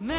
मैं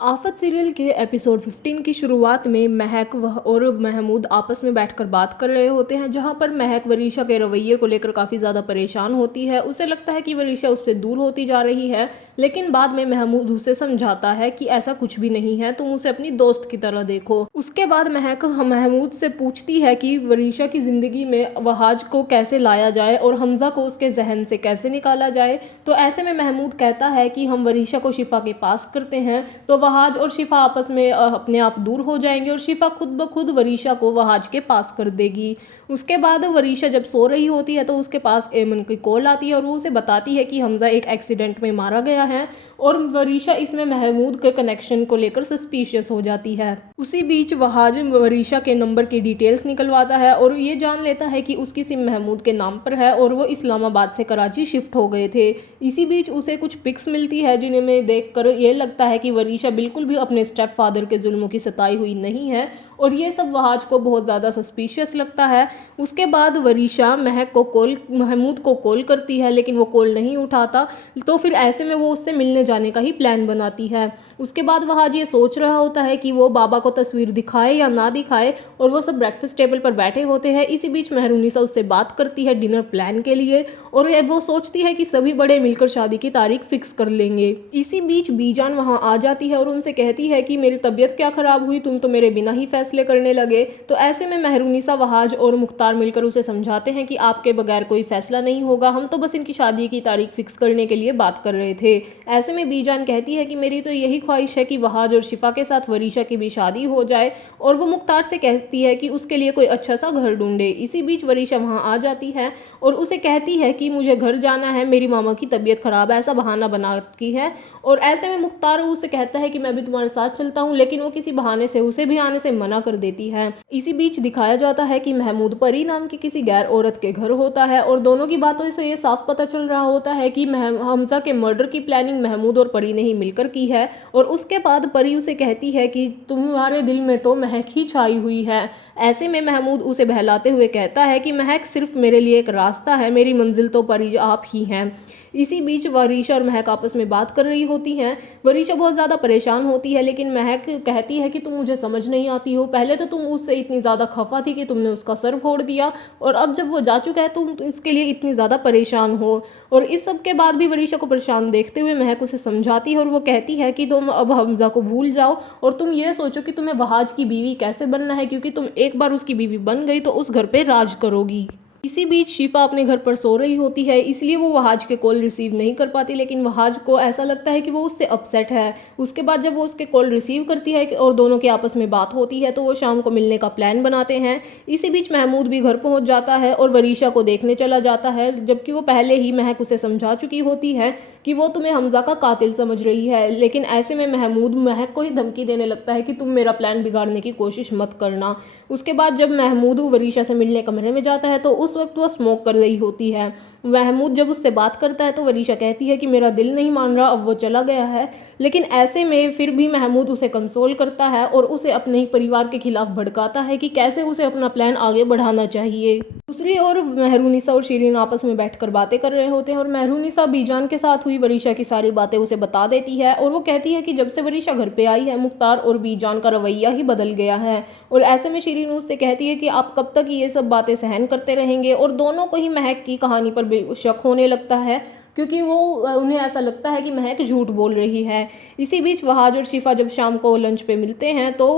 आफत सीरियल के एपिसोड 15 की शुरुआत में महक और महमूद आपस में बैठकर बात कर रहे होते हैं, जहां पर महक वरीशा के रवैये को लेकर काफ़ी ज़्यादा परेशान होती है। उसे लगता है कि वरीशा उससे दूर होती जा रही है, लेकिन बाद में महमूद उसे समझाता है कि ऐसा कुछ भी नहीं है, तुम उसे अपनी दोस्त की तरह देखो। उसके बाद महक महमूद से पूछती है कि वरीशा की ज़िंदगी में वहाज को कैसे लाया जाए और हमजा को उसके जहन से कैसे निकाला जाए। तो ऐसे में महमूद कहता है कि हम वरीशा को शिफा के पास करते हैं तो वहाज और शिफा आपस में अपने आप दूर हो जाएंगे और शिफा खुद ब खुद वरीशा को वहाज के पास कर देगी। उसके बाद वरीशा जब सो रही होती है तो उसके पास एमन की कॉल आती है और वो उसे बताती है कि हमजा एक एक्सीडेंट में मारा गया है और वरीशा इसमें महमूद के कनेक्शन को लेकर सस्पिशियस हो जाती है। उसी बीच वहाज वरीशा के नंबर की डिटेल्स निकलवाता है और ये जान लेता है कि उसकी सिम महमूद के नाम पर है और वो इस्लामाबाद से कराची शिफ्ट हो गए थे। इसी बीच उसे कुछ पिक्स मिलती है जिनमें देखकर ये लगता है कि वरीशा बिल्कुल भी अपने स्टेप फादर के जुल्मों की सताई हुई नहीं है और ये सब वहाज को बहुत ज़्यादा सस्पिशियस लगता है। उसके बाद वरीशा महमूद को कॉल करती है, लेकिन वो कॉल नहीं उठाता। तो फिर ऐसे में वो उससे मिलने जाने का ही प्लान बनाती है। उसके बाद वहाज ये सोच रहा होता है कि वो बाबा को तस्वीर दिखाए या ना दिखाए और वो सब ब्रेकफास्ट टेबल पर बैठे होते हैं। इसी बीच मेहरुनिसा उससे बात करती है डिनर प्लान के लिए और वो सोचती है कि सभी बड़े मिलकर शादी की तारीख फिक्स कर लेंगे। इसी बीच बीजान वहाँ आ जाती है और उनसे कहती है कि मेरी तबीयत क्या खराब हुई, तुम तो मेरे बिना ही फैसले करने लगे। तो ऐसे में मेहरुनिसा वहाज और मुख्तार मिलकर उसे समझाते हैं कि आपके बगैर कोई फैसला नहीं होगा, हम तो बस इनकी शादी की तारीख फिक्स करने के लिए बात कर रहे थे। ऐसे में बीजान कहती है कि मेरी तो यही ख्वाहिश है कि वहाज और शिफा के साथ वरीशा की भी शादी हो जाए और वो मुख्तार से कहती है कि उसके लिए कोई अच्छा सा घर ढूंढे। इसी बीच वरीशा वहाँ आ जाती है और उसे कहती है कि मुझे घर जाना है, मेरी मामा की तबीयत खराब है, ऐसा बहाना बनाती है। और ऐसे में मुख्तार उसे कहता है कि मैं भी तुम्हारे साथ चलता हूँ, लेकिन वो किसी बहाने से उसे भी आने से मना कर देती है। इसी बीच दिखाया जाता है कि महमूद परी नाम की किसी गैर औरत के घर होता है और दोनों की बातों से ये साफ पता चल रहा होता है कि हमजा के मर्डर की प्लानिंग महमूद और परी ने ही मिलकर की है। और उसके बाद परी उसे कहती है कि तुम्हारे दिल में तो महक ही छाई हुई है। ऐसे में महमूद उसे बहलाते हुए कहता है कि महक सिर्फ मेरे लिए एक रास्ता है, मेरी मंजिल तो परी आप ही हैं। इसी बीच वरीशा और महक आपस में बात कर रही होती हैं। वरीशा बहुत ज़्यादा परेशान होती है, लेकिन महक कहती है कि तुम मुझे समझ नहीं आती हो, पहले तो तुम उससे इतनी ज़्यादा खफा थी कि तुमने उसका सर फोड़ दिया और अब जब वो जा चुका है तुम इसके लिए इतनी ज़्यादा परेशान हो। और इस सब के बाद भी वरीशा को परेशान देखते हुए महक उसे समझाती है और वो कहती है कि तुम अब हमजा को भूल जाओ और तुम ये सोचो कि तुम्हें वहाज की बीवी कैसे बनना है, क्योंकि तुम एक बार उसकी बीवी बन गई तो उस घर पर राज करोगी। इसी बीच शिफा अपने घर पर सो रही होती है, इसलिए वो वहाज के कॉल रिसीव नहीं कर पाती, लेकिन वहाज को ऐसा लगता है कि वो उससे अपसेट है। उसके बाद जब वो उसके कॉल रिसीव करती है और दोनों के आपस में बात होती है तो वो शाम को मिलने का प्लान बनाते हैं। इसी बीच महमूद भी घर पहुंच जाता है और वरीशा को देखने चला जाता है, जबकि वो पहले ही महक उसे समझा चुकी होती है कि वो तुम्हें हमजा का कातिल समझ रही है। लेकिन ऐसे में महमूद महक को ही धमकी देने लगता है कि तुम मेरा प्लान बिगाड़ने की कोशिश मत करना। उसके बाद जब महमूद वरीशा से मिलने कमरे में जाता है तो उस वक्त वो स्मोक कर रही होती है। महमूद जब उससे बात करता है तो वरीशा कहती है कि मेरा दिल नहीं मान रहा, अब वो चला गया है। लेकिन ऐसे में फिर भी महमूद उसे कंसोल करता है और उसे अपने ही परिवार के खिलाफ भड़काता है कि कैसे उसे अपना प्लान आगे बढ़ाना चाहिए। दूसरी ओर मेहरुनिसा और शीरीन आपस में बैठकर बातें कर रहे होते हैं और मेहरुनिसा बीजान के साथ हुई वरीशा की सारी बातें उसे बता देती है और वो कहती है कि जब से वरीशा घर पे आई है मुख्तार और बीजान का रवैया ही बदल गया है। और ऐसे में शीरीन उससे कहती है कि आप कब तक ये सब बातें सहन करते रहेंगे, और दोनों को ही महक की कहानी पर शक होने लगता है क्योंकि वो उन्हें ऐसा लगता है कि महक झूठ बोल रही है। इसी बीच वहाज और शिफा जब शाम को लंच पे मिलते हैं तो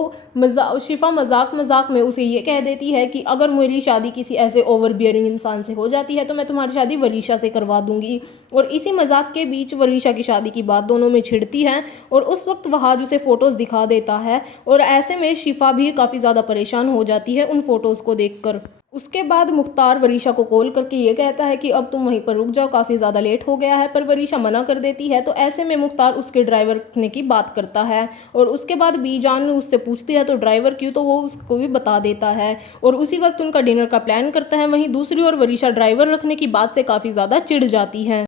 शिफा मजाक मजाक में उसे ये कह देती है कि अगर मेरी शादी किसी ऐसे ओवर बियरिंग इंसान से हो जाती है तो मैं तुम्हारी शादी वरीशा से करवा दूंगी। और इसी मजाक के बीच वरीशा की शादी की बात दोनों में छिड़ती है और उस वक्त वहाज उसे फ़ोटोज़ दिखा देता है और ऐसे में शिफा भी काफ़ी ज़्यादा परेशान हो जाती है उन फ़ोटोज़ को देखकर। उसके बाद मुख्तार वरीशा को कॉल करके ये कहता है कि अब तुम वहीं पर रुक जाओ, काफ़ी ज़्यादा लेट हो गया है, पर वरीशा मना कर देती है। तो ऐसे में मुख्तार उसके ड्राइवर रखने की बात करता है और उसके बाद बीजान उससे पूछती है तो ड्राइवर क्यों, तो वो उसको भी बता देता है और उसी वक्त उनका डिनर का प्लान करता है। वहीं दूसरी ओर वरीशा ड्राइवर रखने की बात से काफ़ी ज़्यादा चिढ़ जाती है।